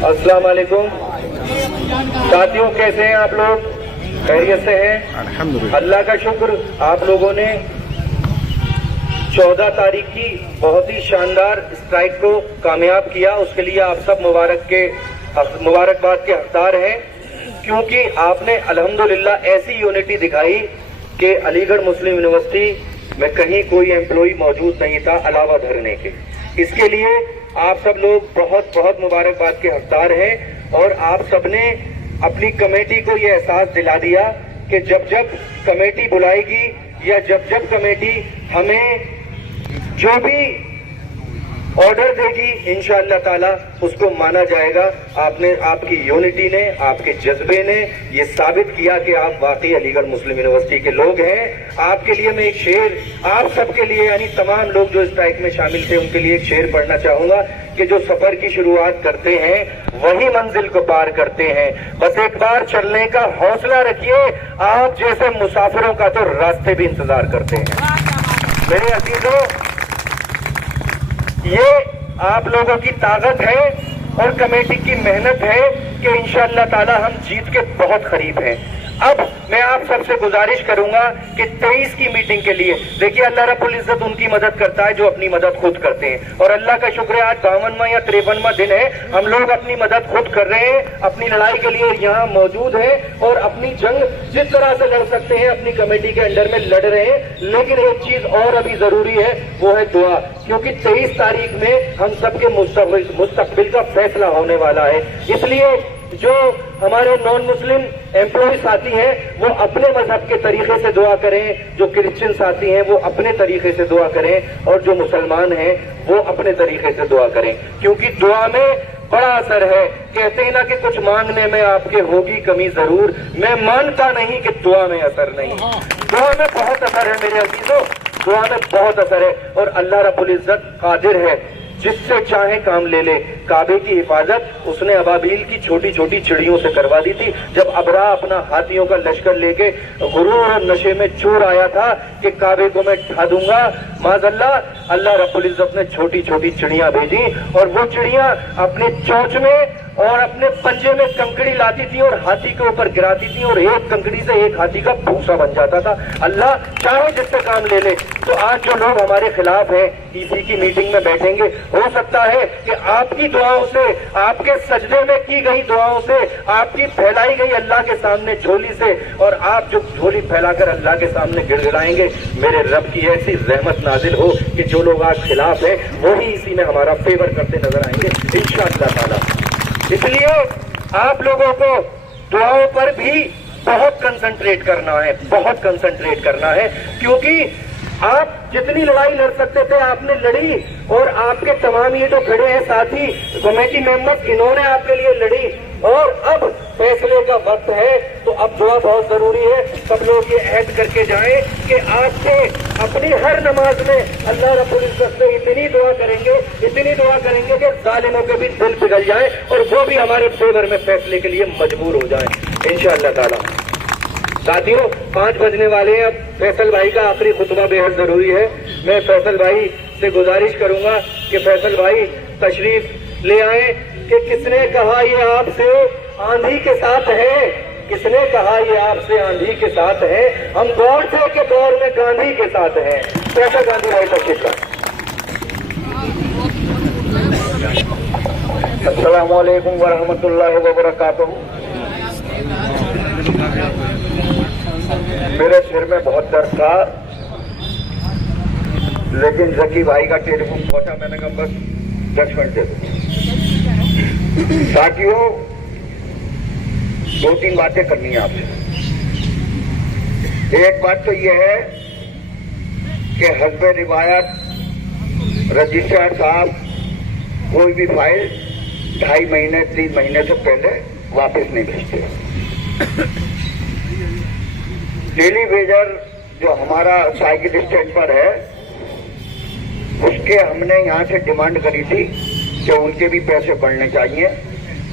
अस्सलाम वालेकुम साथियों, कैसे हैं आप लोग? खैरियत से हैं? अल्हम्दुलिल्लाह। अल्लाह का शुक्र, आप लोगों ने 14 तारीख की बहुत ही शानदार स्ट्राइक को कामयाब किया। उसके लिए आप सब मुबारकबाद के हकदार हैं, क्योंकि आपने अल्हम्दुलिल्लाह ऐसी यूनिटी दिखाई कि अलीगढ़ मुस्लिम यूनिवर्सिटी में कहीं कोई एम्प्लॉय मौजूद नहीं था अलावा धरने के। इसके लिए आप सब लोग बहुत बहुत मुबारकबाद के हकदार हैं। और आप सबने अपनी कमेटी को ये एहसास दिला दिया कि जब जब कमेटी बुलाएगी या जब जब कमेटी हमें जो भी ऑर्डर देगी, इंशाअल्लाह ताला उसको माना जाएगा। आपकी यूनिटी ने, आपके जज्बे ने ये साबित किया कि आप वाकई अलीगढ़ मुस्लिम यूनिवर्सिटी के लोग हैं। आपके लिए मैं एक शेर, आप सबके लिए यानी तमाम लोग जो स्ट्राइक में शामिल थे उनके लिए एक शेर पढ़ना चाहूंगा कि जो सफर की शुरुआत करते हैं वही मंजिल को पार करते हैं। बस एक बार चलने का हौसला रखिए, आप जैसे मुसाफिरों का तो रास्ते भी इंतजार करते हैं। मेरे अजीजों, ये आप लोगों की ताकत है और कमेटी की मेहनत है कि इंशाअल्लाह ताला हम जीत के बहुत करीब हैं। अब मैं आप सबसे गुजारिश करूंगा कि 23 की मीटिंग के लिए, देखिए अल्लाह रब्बुल इज्जत उनकी मदद करता है जो अपनी मदद खुद करते हैं। और अल्लाह का शुक्र है आज 52वां या 53वां दिन है, हम लोग अपनी मदद खुद कर रहे हैं, अपनी लड़ाई के लिए यहाँ मौजूद हैं और अपनी जंग जिस तरह से लड़ सकते हैं अपनी कमेटी के अंडर में लड़ रहे हैं। लेकिन एक चीज और अभी जरूरी है, वो है दुआ, क्योंकि 23 तारीख में हम सबके मुस्तकबिल का फैसला होने वाला है। इसलिए जो हमारे नॉन मुस्लिम एम्प्लॉय साथी हैं वो अपने मजहब के तरीके से दुआ करें, जो क्रिश्चियन साथी हैं वो अपने तरीके से दुआ करें और जो मुसलमान हैं वो अपने तरीके से दुआ करें, क्योंकि दुआ में बड़ा असर है। कहते हैं ना कि कुछ मांगने में आपके होगी कमी जरूर, मैं मानता नहीं कि दुआ में असर नहीं। दुआ में बहुत असर है मेरे अजीजों, दुआ में बहुत असर है। और अल्लाह रब्बुल इज्जत कादिर है, जिससे चाहे काम ले ले। काबे की हिफाजत उसने अबाबील की छोटी छोटी चिड़ियों से करवा दी थी। जब अबरा अपना हाथियों का लश्कर लेके गुरूर और नशे में चोर आया था कि काबे को मैं ढा दूंगा, माज़अल्लाह अल्लाह रब्बुल इज्जत ने छोटी छोटी चिड़ियां भेजी और वो चिड़ियां अपने चोंच में और अपने पंजे में कंकड़ी लाती थी और हाथी के ऊपर गिराती थी और एक कंकड़ी से एक हाथी का भूसा बन जाता था। अल्लाह चाहे जिससे काम ले ले। तो आज जो लोग हमारे खिलाफ हैं इसी की मीटिंग में बैठेंगे, हो सकता है कि आपकी दुआओं से, आपके सजदे में की गई दुआओं से, आपकी फैलाई गई अल्लाह के सामने झोली से, और आप जो झोली फैलाकर अल्लाह के सामने गिड़गिड़ाएंगे, मेरे रब की ऐसी रहमत नाजिल हो कि जो लोग आज खिलाफ हैं वही इसी में हमारा फेवर करते नजर आएंगे इंशाअल्लाह ताला। इसलिए आप लोगों को दुआओं पर भी बहुत कंसंट्रेट करना है, बहुत कंसंट्रेट करना है, क्योंकि आप जितनी लड़ाई लड़ सकते थे आपने लड़ी। और आपके तमाम ये जो खड़े हैं साथी कमेटी मेंबर्स, इन्होंने आपके लिए लड़ी और अब फैसले का वक्त है। तो अब दुआ बहुत जरूरी है। सब लोग ये ऐड करके जाएं कि आज से अपनी हर नमाज में अल्लाह रब्बुल इज्जत से इतनी दुआ करेंगे कि जालिमों के भी दिल पिघल जाए और वो भी हमारे फेवर में फैसले के लिए मजबूर हो जाए इंशाअल्लाह ताला। साथियों 5 बजने वाले हैं। अब फैसल भाई का आखिरी खुतबा बेहद जरूरी है। मैं फैसल भाई से गुजारिश करूंगा कि फैसल भाई तशरीफ ले आए कि किसने कहा ये आपसे आंधी के साथ है, किसने कहा ये आपसे आंधी के साथ है, हम दौड़ थे के दौर में गांधी के साथ हैं। कैसा गांधी भाई तशरीफ का। अस्सलाम वालेकुम वरहमतुल्लाहि वबरकातुहू। मेरे सिर में बहुत दर्द था, लेकिन जकी भाई का टेलीफोन पहुंचा, मैंने कहा बस 10 मिनट दे दो। साथियों 2-3 बातें करनी है आपसे। एक बात तो यह है कि हस्बे रिवायत रजिस्ट्रार साहब कोई भी फाइल 2.5 महीने 3 महीने से पहले वापस नहीं भेजते। डेली वेजर जो हमारा साइकिल स्टैंड पर है उसके हमने यहाँ से डिमांड करी थी कि उनके भी पैसे बढ़ने चाहिए।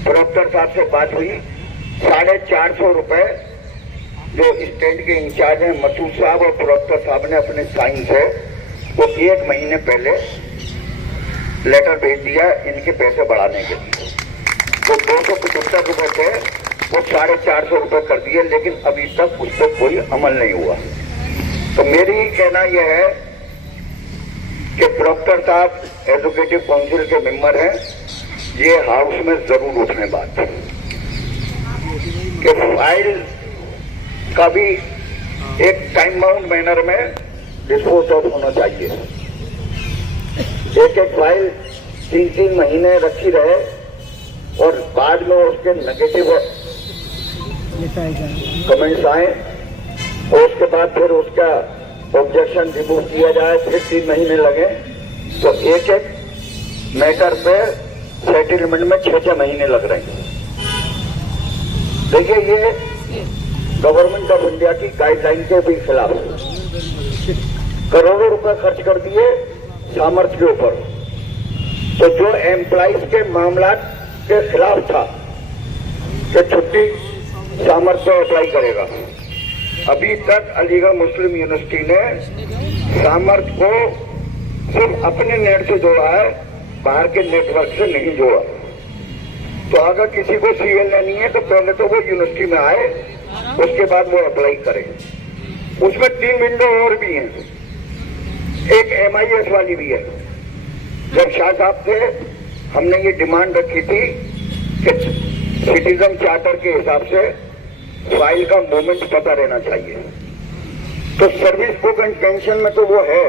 प्रोक्टर साहब से बात हुई, 450 रुपए जो स्टैंड के इंचार्ज हैं मसूद साहब और प्रोक्टर साहब ने अपने साइन से वो 1 महीने पहले लेटर भेज दिया इनके पैसे बढ़ाने के लिए। जो 275 रुपए थे वो 450 रुपए कर दिए, लेकिन अभी तक उस पर कोई अमल नहीं हुआ। तो मेरी कहना यह है कि प्रोक्टर साहब एजुकेटिव काउंसिल के मेंबर हैं, ये हाउस में जरूर उठाएं बात कि फाइल का भी एक टाइम बाउंड मैनर में डिस्पोज ऑफ होना चाहिए। एक एक फाइल 3-3 महीने रखी रहे और बाद में उसके नेगेटिव कमेंट्स आए और उसके बाद फिर उसका ऑब्जेक्शन रिमूव किया जाए, फिर 3 महीने लगे, तो एक एक मैटर पे सेटलमेंट में 6-6 महीने लग रहे हैं। देखिए, ये गवर्नमेंट ऑफ इंडिया की गाइडलाइन के भी खिलाफ करोड़ों रुपए खर्च कर दिए सामर्थ्य के ऊपर। तो जो एम्प्लॉइज के मामला के खिलाफ था कि छुट्टी सामर्थ्य अप्लाई करेगा, अभी तक अलीगढ़ मुस्लिम यूनिवर्सिटी ने सामर्थ्य को सिर्फ अपने नेट से जोड़ा है, बाहर के नेटवर्क से नहीं जोड़ा। तो अगर किसी को सीएल लेनी है तो पहले तो वो यूनिवर्सिटी में आए, उसके बाद वो अप्लाई करे। उसमें 3 विंडो और भी हैं, एक MIS वाली भी है। जब शाह साहब थे, हमने ये डिमांड रखी थी कि सिटीजन चार्टर के हिसाब से फाइल का मूवमेंट पता रहना चाहिए। तो सर्विस बुक एंड पेंशन में तो वो है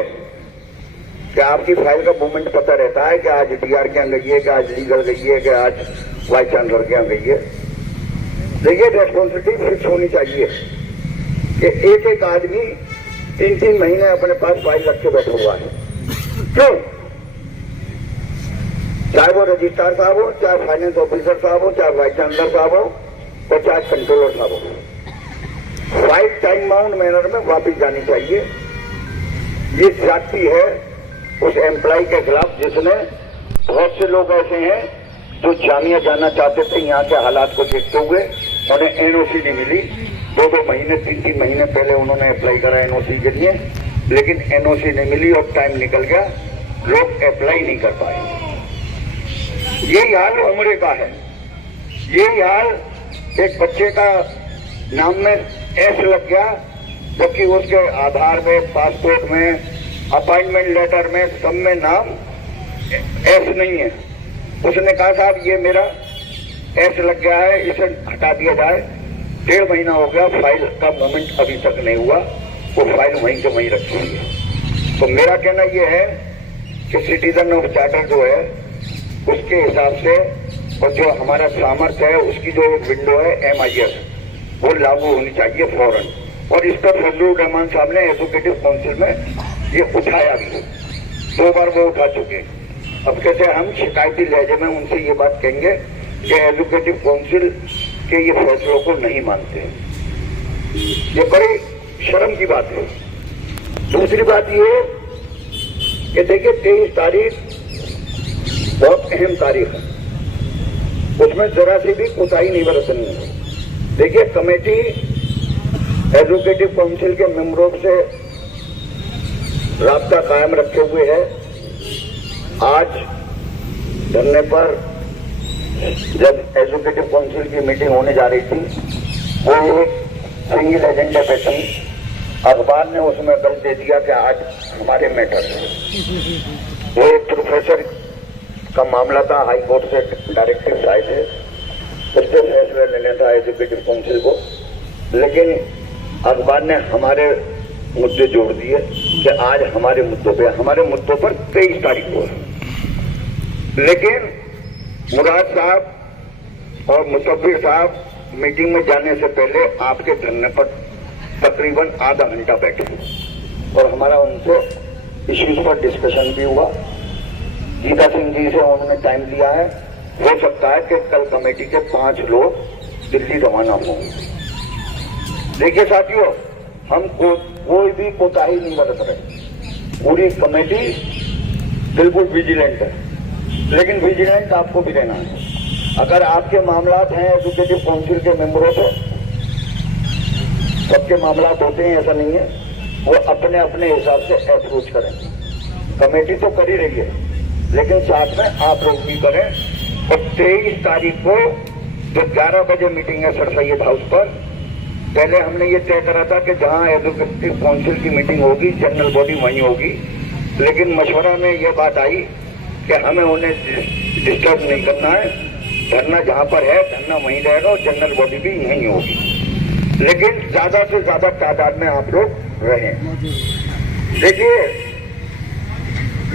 कि आपकी फाइल का मूवमेंट पता रहता है कि आज DR के यहाँ गई है, कि आज लीगल गई है, कि आज वाइस चांसलर के यहाँ गई है। देखिए, रेस्पॉन्सिबिलिटी फिक्स होनी चाहिए कि एक एक आदमी 3-3 महीने अपने पास फाइल रख के बैठा हुआ है। क्यों? चाहे वो रजिस्ट्रार साहब हो, चाहे फाइनेंस ऑफिसर साहब हो, चाहे वाइस चांसलर साहब हो और चाहे कंट्रोलर साहब हो, फाइल टाइम बाउंड मैनर में वापिस जानी चाहिए। ये जाती है उस एम्प्लॉय के खिलाफ जिसने, बहुत से लोग ऐसे हैं जो जामिया जाना चाहते थे, यहाँ के हालात को देखते हुए उन्हें NOC नहीं मिली। 2-2 महीने 3-3 महीने पहले उन्होंने अप्लाई करा NOC के लिए, लेकिन NOC नहीं मिली और टाइम निकल गया, लोग अप्लाई नहीं कर पाए। यही हाल उम्र का है। यही हाल एक बच्चे का नाम में S लग गया, जबकि उसके आधार में, पासपोर्ट में, अपॉइंटमेंट लेटर में, सब में नाम S नहीं है। उसने कहा साहब ये मेरा S लग गया है, इसे हटा दिया जाए। 1.5 महीना हो गया, फाइल का मूवमेंट अभी तक नहीं हुआ, वो फाइल वहीं के वहीं रखी हुई है। तो मेरा कहना यह है कि सिटीजन ऑफ चार्टर जो है उसके हिसाब से, और जो हमारा सामर्थ्य है उसकी जो एक विंडो है MIS, वो लागू होनी चाहिए फौरन। और इस पर फजलुर रहमान साहब ने एजुकेटिव काउंसिल में ये उठाया भी, 2 बार वो उठा चुके। अब कहते हैं हम शिकायती लहजे में उनसे ये बात कहेंगे कि एजुकेटिव काउंसिल के ये फैसलों को नहीं मानते। ये बड़ी शर्म की बात है। दूसरी बात ये कि देखिए, 23 तारीख बहुत अहम तारीख है, उसमें जरा सी भी कोताही नहीं बरतनी है। देखिए, कमेटी एजुकेटिव काउंसिल के मेंबरों से राब्ता कायम रखे हुए है। आज धरने पर जब एजुकेटिव काउंसिल की मीटिंग होने जा रही थी, वो एक सिंगल एजेंडा पे थी। अखबार ने उसमें दर्ज दे दिया कि आज हमारे मैटर वो एक प्रोफेसर का मामला था, हाई कोर्ट से डायरेक्टिव आए थे, उससे फैसला लेना था एजुकेटिव काउंसिल को, लेकिन अखबार ने हमारे मुद्दे जोड़ दिए कि आज हमारे मुद्दों पर 23 तारीख को है। लेकिन मुराद साहब और मुसव्विर साहब मीटिंग में जाने से पहले आपके धरने पर तकरीबन आधा घंटा बैठे और हमारा उनसे इश्यूज पर डिस्कशन भी हुआ। गीता सिंह जी से उन्होंने टाइम लिया है, हो सकता है कि कल कमेटी के 5 लोग दिल्ली रवाना हों। देखिए साथियों, हम कोई भी कोताही नहीं बरत रहे, पूरी कमेटी बिल्कुल विजिलेंट है, लेकिन विजिलेंट आपको भी रहना है। अगर आपके मामलात हैं एजुकेटिव काउंसिल के मेंबरों से, सबके मामलात होते हैं ऐसा नहीं है, वो अपने अपने हिसाब से अप्रोच करें। कमेटी तो कर ही रही है, लेकिन साथ में आप लोग भी करें और 23 तारीख को जो 11 बजे मीटिंग है सर सैयद हाउस पर, पहले हमने ये तय करा था कि जहां एजुकेटिव काउंसिल की मीटिंग होगी जनरल बॉडी वहीं होगी, लेकिन मशवरा में ये बात आई कि हमें उन्हें डिस्टर्ब नहीं करना है, धरना जहां पर है धरना वहीं रहेगा और जनरल बॉडी भी यहीं होगी, लेकिन ज्यादा से ज्यादा तादाद में आप लोग रहें। देखिए,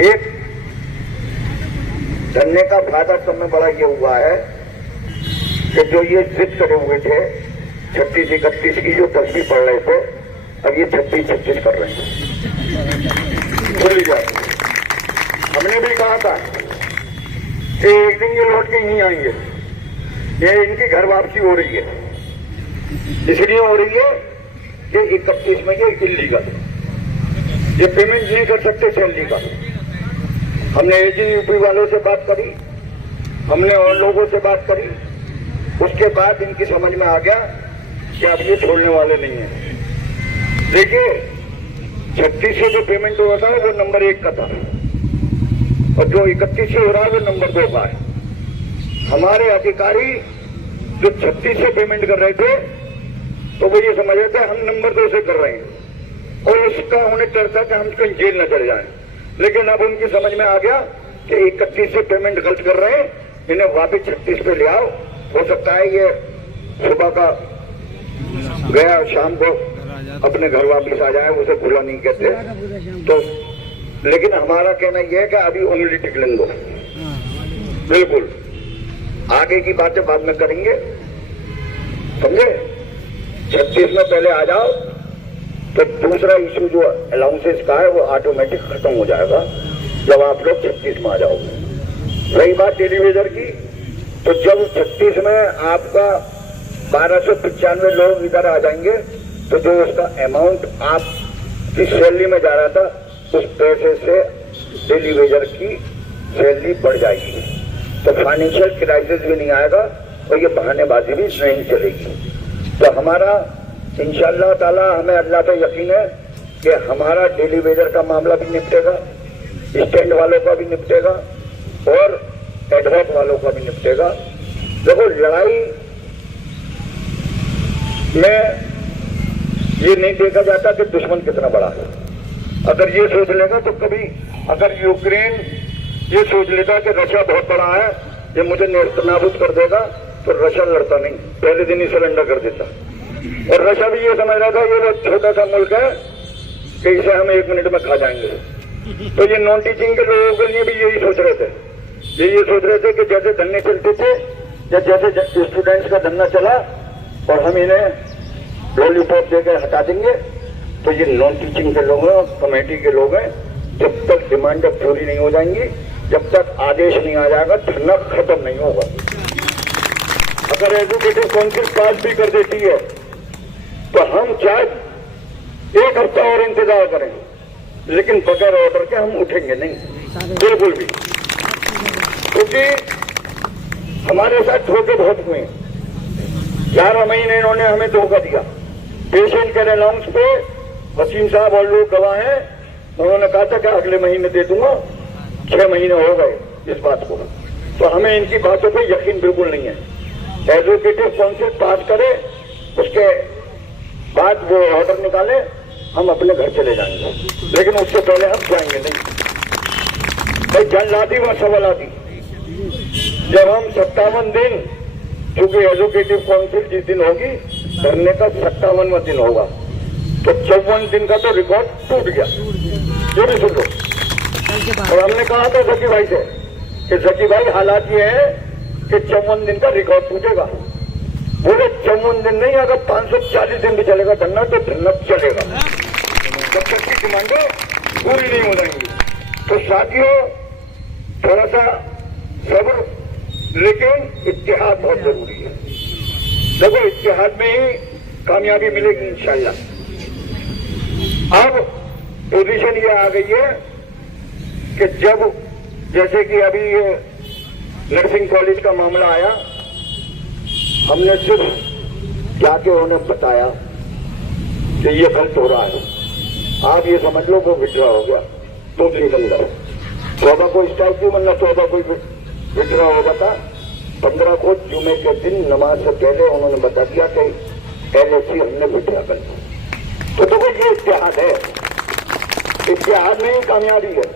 एक धरने का फायदा सब में बड़ा ये हुआ है कि जो ये जिद करे हुए थे 36-31 की, जो 10वीं पढ़ रहे थे, अब ये 36-36 कर रहे हैं। भूल जाए, हमने भी कहा था कि एक दिन ये लौट के यहीं आएंगे, ये इनकी घर वापसी हो रही है, इसलिए हो रही है कि 31 में ये इल्लीगल, ये पेमेंट नहीं कर सकते सैलरी का। हमने एजीयूपी वालों से बात करी, हमने और लोगों से बात करी, उसके बाद इनकी समझ में आ गया कि अब ये छोड़ने वाले नहीं है। देखिए, 36 से जो पेमेंट हुआ था वो नंबर 1 का था और जो 31 से हो रहा है वो नंबर 2 का है। हमारे अधिकारी जो 36 से पेमेंट कर रहे थे तो वो ये समझ रहे थे हम नंबर 2 से कर रहे हैं और उसका उन्हें डर था कि हम कहीं जेल न चले जाएं, लेकिन अब उनकी समझ में आ गया कि 31 से पेमेंट गलत कर रहे हैं, इन्हें वापस 36 पे ले आओ। हो सकता है ये सुबह का गया शाम को अपने घर वापस आ जाए, उसे खुला नहीं कहते तो, लेकिन हमारा कहना यह है कि अभी उंगली टिकलन दो, बिल्कुल आगे की बातें बाद में करेंगे, समझे। 36 में पहले आ जाओ तो दूसरा इशू जो अलाउंसेस का है वो ऑटोमेटिक खत्म हो जाएगा जब आप लोग 36 में आ जाओगे। रही बात टेलीविजन की, तो जब 36 में आपका 1295 लोग इधर आ जाएंगे तो जो उसका अमाउंट आपकी सैलरी में जा रहा था उस पैसे से टेलीविजन की सैलरी बढ़ जाएगी, तो फाइनेंशियल क्राइसिस भी नहीं आएगा और ये बहानेबाजी भी नहीं चलेगी। तो हमारा इंशाअल्लाह ताला, हमें अल्लाह पे यकीन है कि हमारा टेलीविजन का मामला भी निपटेगा, स्टैंड वालों का भी निपटेगा और एडवॉक वालों का भी निपटेगा। देखो, लड़ाई में ये नहीं देखा जाता कि दुश्मन कितना बड़ा है। अगर ये सोच लेगा तो कभी, अगर यूक्रेन ये सोच लेता कि रशिया बहुत बड़ा है, ये मुझे नेस्तनाबूद कर देगा, तो रशिया लड़ता नहीं, पहले दिन ही सरेंडर कर देता। और रशिया भी ये समझ रहा था ये बहुत छोटा सा मुल्क है कि इसे हम 1 मिनट में खा जाएंगे। तो ये नॉन टीचिंग के लोगों के लिए भी यही सोच रहे थे, ये सोच रहे थे कि जैसे धरने चलते थे या जैसे स्टूडेंट्स का धरना चला और हम इन्हें लॉलीपॉप देकर हटा देंगे, तो ये नॉन टीचिंग के लोग हैं, कमेटी के लोग हैं, जब तक डिमांड पूरी नहीं हो जाएंगी, जब तक आदेश नहीं आ जाएगा, धरना खत्म नहीं होगा। अगर एजुकेटिव काउंसिल पास भी कर देती है तो हम चाहे 1 हफ्ता और इंतजार करें, लेकिन बगैर ऑर्डर के हम उठेंगे नहीं, बिल्कुल भी, क्योंकि हमारे साथ धोखे बहुत हुए। 11 महीने इन्होंने हमें धोखा दिया। पेशेंट के अनाउंस पे वसीम साहब और लोग गवाह हैं, उन्होंने कहा था कि अगले महीने दे दूंगा, 6 महीने हो गए इस बात को। तो हमें इनकी बातों पे यकीन बिल्कुल नहीं है। एजुकेटिव काउंसिल पास करे, उसके बाद वो ऑर्डर निकाले, हम अपने घर चले जाएंगे, लेकिन उससे पहले हम जाएंगे नहीं। भाई जन लादी व सवाल आती, जब हम 57 दिन, चूंकि एजुकेटिव काउंसिल जिस दिन होगी धरने का 57वां दिन होगा, तो 54 दिन का तो रिकॉर्ड टूट गया, ये भी सुन लो। और हमने कहा था जकी भाई से कि जकी भाई हालात ये है कि 54 दिन का रिकॉर्ड टूटेगा। बोले 54 दिन नहीं, अगर 540 दिन भी चलेगा धरना तो धरना चलेगा, जब तक की डिमांडें पूरी नहीं हो जाएंगी। तो साथियों, थोड़ा सा सब्र, लेकिन इत्तेहाद बहुत जरूरी है। देखो, इत्तेहाद में ही कामयाबी मिलेगी इंशाअल्लाह। अब पोजीशन ये आ गई है कि जब, जैसे कि अभी ये नर्सिंग कॉलेज का मामला आया, हमने सिर्फ जाके उन्हें बताया कि ये गलत हो रहा है, आप ये समझ लो वो विड्रॉ हो गया, तो निकल गए। 14 को स्ट्राइक की, वरना 14 को विड्रॉ होगा था, 15 को जुमे के दिन नमाज से पहले उन्होंने बता दिया कि LAC हमने विड्रॉ कर दी। तो देखो ये इत्तेहाद है, इत्तेहाद में ही कामयाबी है।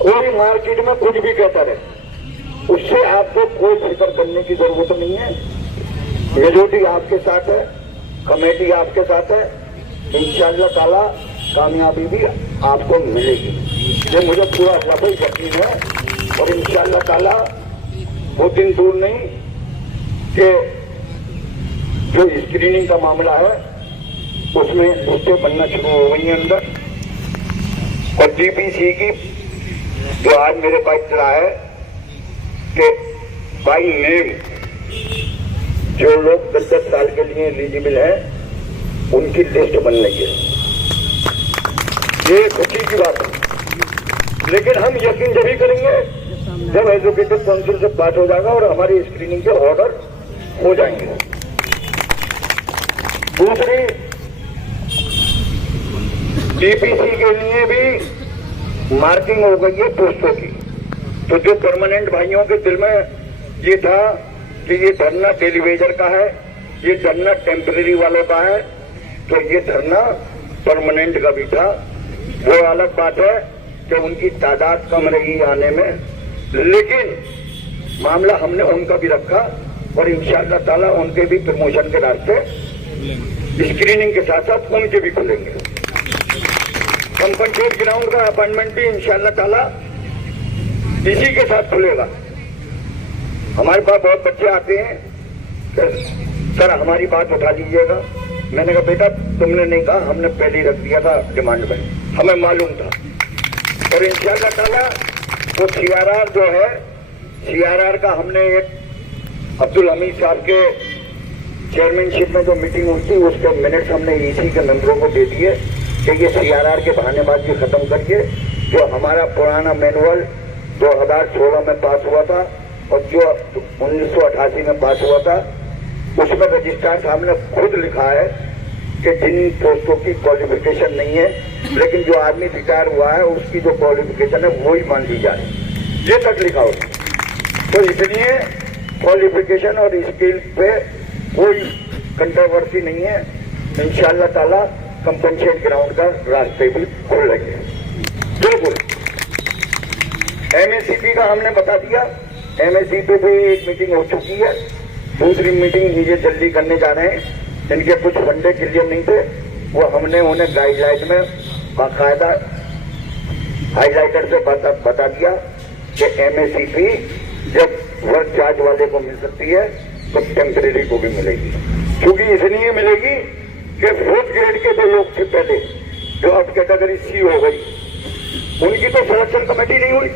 कोई मार्केट में कुछ भी कहता रहे, उससे आपको कोई फिक्र करने की जरूरत नहीं है। मेजोरिटी आपके साथ है, कमेटी आपके साथ है, इंशाअल्लाह ताला कामयाबी भी आपको मिलेगी, ये मुझे पूरा लफी यकीन है। और इंशाअल्लाह ताला वो दिन दूर नहीं कि जो स्क्रीनिंग का मामला है उसमें लिस्टें बनना शुरू हो गई हैं अंदर। और DPC की जो आज मेरे पास चला है कि बाई नेम जो लोग 10-10 साल के लिए एलिजिबल है उनकी लिस्ट बन रही है, ये खुशी की बात है। लेकिन हम यकीन जब ही करेंगे जब एजुकेटिव काउंसिल से बात हो जाएगा और हमारी स्क्रीनिंग के ऑर्डर हो जाएंगे। दूसरी, DPC के लिए भी मार्किंग हो गई है पोस्टों की। तो जो परमानेंट भाइयों के दिल में ये था कि ये धरना टेलीविजन का है, ये धरना टेम्परेरी वालों का है, तो ये धरना परमानेंट का भी था। वो अलग बात है कि उनकी तादाद कम रही आने में, लेकिन मामला हमने उनका भी रखा और इंशाअल्लाह ताला उनके भी प्रमोशन के रास्ते स्क्रीनिंग के साथ साथ उनके भी खुलेंगे। कंपनसेट ग्राउंड का अपॉइंटमेंट भी इंशाअल्लाह ताला इसी के साथ खुलेगा। हमारे पास बहुत बच्चे आते हैं कि सर हमारी बात उठा लीजिएगा। मैंने कहा बेटा तुमने नहीं कहा, हमने पहले ही रख दिया था डिमांड में, हमें मालूम था। और इंशाअल्लाह ताला वो CRR जो है, CRR का हमने एक अब्दुल हमीद साहब के चेयरमैनशिप में जो मीटिंग हुई थी उसके मिनट्स हमने EC के मेंबरों को दे दिए कि ये CRR के बहानेबाजी खत्म करके जो हमारा पुराना मैनुअल 2016 में पास हुआ था और जो 1988 में पास हुआ था उसमें रजिस्ट्रार साहब ने खुद लिखा है कि जिन पोस्टों की क्वालिफिकेशन नहीं है लेकिन जो आदमी रिटायर हुआ है उसकी जो क्वालिफिकेशन है वो ही मान ली जाए, ये तक लिखा हो। तो इसलिए क्वालिफिकेशन और स्किल पे कोई कंट्रोवर्सी नहीं है। इंशाअल्लाह ताला कंपनसेट ग्राउंड का रास्ते भी खुलेंगे बिल्कुल। MACP का हमने बता दिया, MACP पे एक मीटिंग हो चुकी है, दूसरी मीटिंग ये जल्दी करने जा रहे हैं। इनके कुछ फंडे क्लियर नहीं थे, वो हमने उन्हें गाइडलाइन में बाकायदा हाईलाइटर से बता दिया कि MACP जब वर्क चार्ज वाले को मिल सकती है तो टेम्परेरी को भी मिलेगी। क्योंकि इसलिए मिलेगी कि 4th ग्रेड के जो लोग थे पहले, जो अब कैटेगरी C हो गई, उनकी तो सिलेक्शन कमेटी नहीं हुई।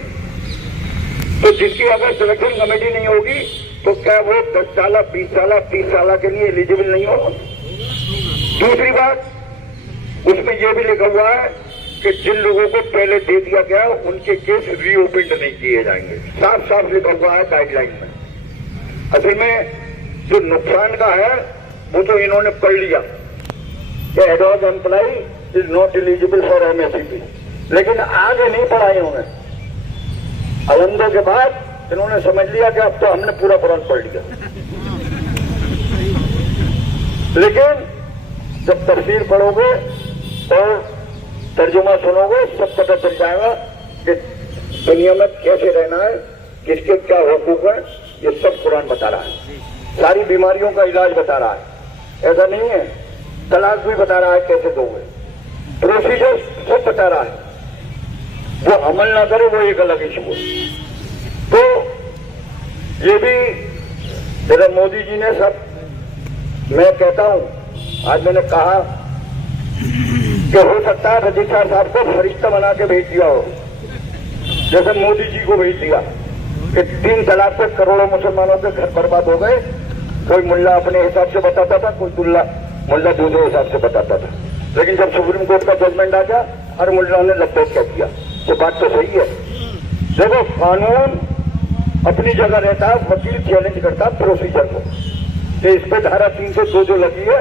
तो जिसकी अगर सिलेक्शन कमेटी नहीं होगी तो क्या वो 10 साल 20 साल 30 साल के लिए एलिजिबल नहीं होगा। दूसरी बात, उसमें यह भी लिखा हुआ है कि जिन लोगों को पहले दे दिया गया उनके केस रीओपन नहीं किए जाएंगे, साफ साफ लिखा हुआ है गाइडलाइन में। असल में जो नुकसान का है वो तो इन्होंने पढ़ लिया कि advance employ is not eligible for MACP, लेकिन आगे नहीं पढ़ा इन्होंने। अलंदे के बाद इन्होंने समझ लिया कि अब तो हमने पूरा कुरान पढ़ लिया। लेकिन जब तफसीर पढ़ोगे और तर्जुमा सुनोगे सब पता चल जाएगा कि दुनिया में कैसे रहना है, किसके क्या हुकूक है, ये सब कुरान बता रहा है। सारी बीमारियों का इलाज बता रहा है, ऐसा नहीं है। तलाक भी बता रहा है कैसे दोगे, प्रोसीजर सब बता रहा है। वो अमल ना करे वो एक अलग इशू है। तो ये भी मेरा मोदी जी ने सब, मैं कहता हूं, आज मैंने कहा कि हो सकता है रजिस्ट्रार साहब को फरिश्ता बना के भेज दिया हो, जैसे मोदी जी को भेज दिया कि 3 तलाक पे करोड़ों मुसलमानों के घर बर्बाद हो गए। कोई मुल्ला अपने हिसाब से बताता था, कोई मुल्ला दूसरे हिसाब से बताता था, लेकिन जब सुप्रीम कोर्ट का जजमेंट आ गया हर मुल्ला ने लब्बैक कह दिया। तो बात तो सही है। देखो कानून अपनी जगह रहता है, वकील चैलेंज करता है प्रोसीजर को कि इस पे धारा 302 जो लगी है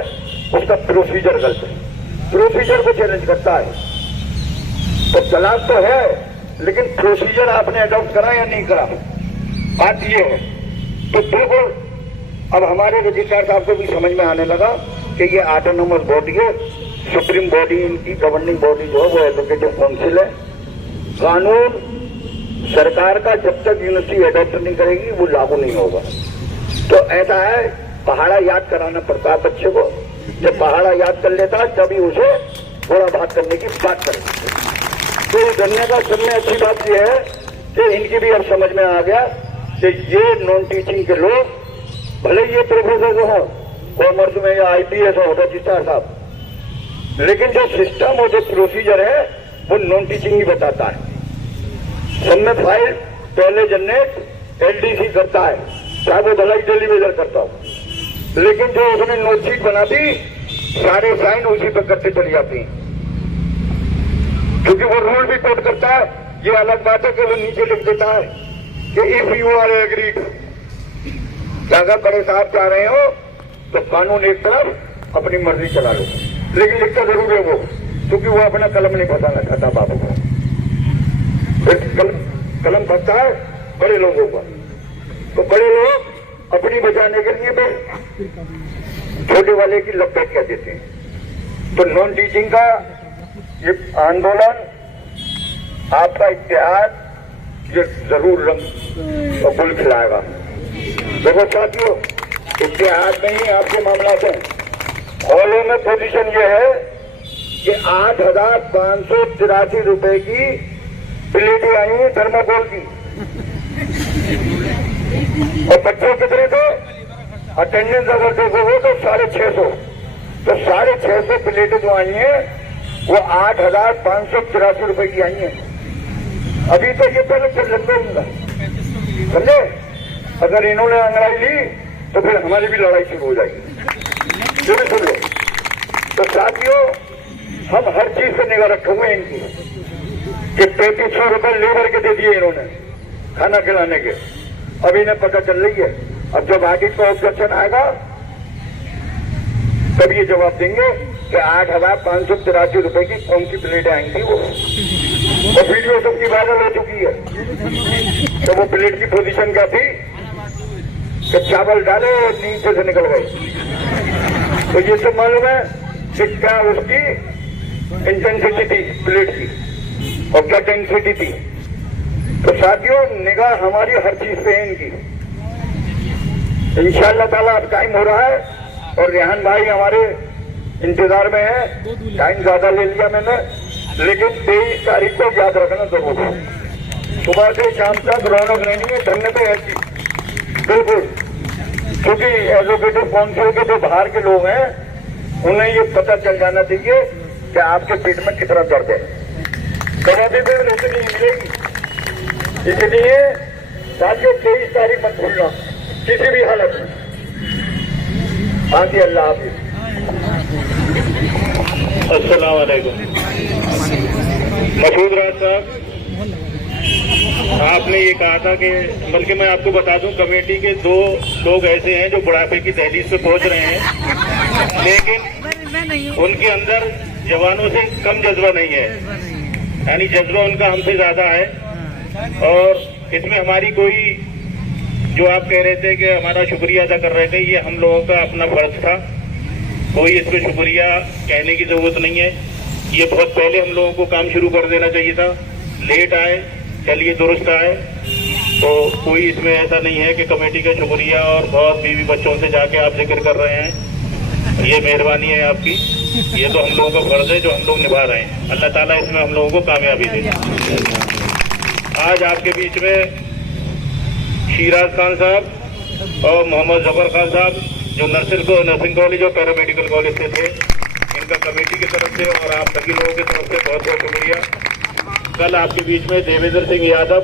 उसका प्रोसीजर गलत है, प्रोसीजर को चैलेंज करता है। तो तलाक तो है लेकिन प्रोसीजर आपने अडॉप्ट करा या नहीं करा, बात ये है। तो देखो अब हमारे रजिस्ट्रार साहब को भी समझ में आने लगा कि ये ऑटोनोमस बॉडी है, सुप्रीम बॉडी, इनकी गवर्निंग बॉडी जो है वो एडवोकेटिव काउंसिल है। कानून सरकार का जब तक यूनिवर्सिटी एडॉप्ट नहीं करेगी वो लागू नहीं होगा। तो ऐसा है, पहाड़ा याद कराना पड़ता है बच्चे को। जब पहाड़ा याद कर लेता है तभी उसे थोड़ा बात करने की बात करेंगे। तो दुनिया का सब में अच्छी बात यह है कि इनकी भी अब समझ में आ गया कि ये नॉन टीचिंग के लोग, भले ये प्रोफेसर जो हो कॉमर्स में या IPS हो रजिस्ट्रार साहब, लेकिन जो सिस्टम और जो प्रोसीजर है वो नॉन टीचिंग ही बताता है। सब में फाइल पहले जनरेट LDC करता है, चाहे वो भलाई डिलीवर करता हो, लेकिन जो उसने नोटशीट बना दी सारे साइन उसी पर करते चली जाती हैं, क्योंकि वो रूल भी कोड करता है। ये अलग बात है कि वो नीचे लिख देता है कि इफ यू आर एग्रीड, अगर बड़े साहब चाह रहे हो तो कानून एक तरफ अपनी मर्जी चला लो, लेकिन लिखता जरूर है वो, क्योंकि वो अपना कलम नहीं फंसाना चाहता बाबू को। कलम फंसता है बड़े लोगों का, तो बड़े लोग अपनी बचाने के लिए छोटे वाले की लपेट कर देते हैं। तो नॉन टीचिंग का ये आंदोलन, आपका इतिहास ये जरूर रंग और गुल खिलाएगा। देखो साथियों, इतिहास में ही आपके मामला है। हॉलों में पोजीशन ये है कि 8,583 रुपए की प्लेटें आई हैं थर्माकोल की, और बच्चों कितने थे, अटेंडेंस अगर देखोगे तो 650। तो 650 प्लेटें जो आई हैं वो 8,583 रुपए की आई हैं। अभी तो ये पहले फिर लंबे समझे, अगर इन्होंने अंग्रेजी ली तो फिर हमारी भी लड़ाई शुरू हो जाएगी। जो भी सुन लो। तो साथियों, हम हर चीज से निगाह रखे हुए इनकी कि 3,500 रुपए लेबर के दे दिए इन्होंने खाना खिलाने के। अब इन्हें पता चल रही है, अब जब आगे का ऑब्जेक्शन आएगा तब ये जवाब देंगे कि 8,583 रुपए की कौन सी प्लेटें आएंगी वो, और वीडियो सबकी वायरल हो चुकी है। तो वो प्लेट की पोजीशन क्या थी कि चावल डाले और नीचे से निकल गए। तो ये सब मालूम है कि क्या उसकी इंटेंसिटी थी प्लेट की और क्या डेंसिटी थी। तो साथियों, निगाह हमारी हर चीज पे है इनकी। इंशाअल्लाह ताला अब टाइम हो रहा है और रेहान भाई हमारे इंतजार में है। टाइम ज्यादा ले लिया मैंने, लेकिन 23 तारीख को याद रखना जरूर है। सुबह से शाम तक रौनक रहनी है धरने पे ऐसी, बिल्कुल। क्योंकि एडवोकेटिव काउंसिल के जो बाहर के लोग हैं उन्हें ये पता चल जाना चाहिए कि आपके पेट में कितना दर्द है। कभी भी इतनी मिलेगी, इसलिए साथियों 23 तारीख मत भूलना किसी भी हालत में। आगे अल्लाह हाफिज। अस्सलाम वालेकुम। मसूद राज साहब, आपने ये कहा था कि, बल्कि मैं आपको बता दूं, कमेटी के 2 लोग ऐसे हैं जो बुढ़ापे की दहलीज पे पहुंच रहे हैं, लेकिन उनके अंदर जवानों से कम जज्बा नहीं है, यानी जज्बा उनका हमसे ज्यादा है। और इसमें हमारी कोई, जो आप कह रहे थे कि हमारा शुक्रिया अदा कर रहे थे, ये हम लोगों का अपना फर्ज था, कोई इसमें शुक्रिया कहने की जरूरत नहीं है। ये बहुत पहले हम लोगों को काम शुरू कर देना चाहिए था। लेट आए, चलिए दुरुस्त आए, तो कोई इसमें ऐसा नहीं है कि कमेटी का शुक्रिया और बहुत बीवी बच्चों से जाके आप जिक्र कर रहे हैं। ये मेहरबानी है आपकी, ये तो हम लोगों का फर्ज है जो हम लोग निभा रहे हैं। अल्लाह ताला इसमें हम लोगों को कामयाबी दे। आज आपके बीच में शिराज खान साहब और मोहम्मद जफर खान साहब, जो नर्सिंग कॉलेज और पैरामेडिकल कॉलेज से थे, इनका कमेटी की तरफ से और आप सभी लोगों की तरफ से बहुत बहुत शुक्रिया। कल आपके बीच में देवेंद्र सिंह यादव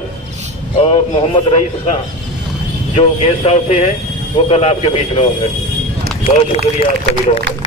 और मोहम्मद रईस खान, जो गेस्ट हाउस से हैं, वो कल आपके बीच में होंगे। बहुत शुक्रिया आप सभी लोगों का।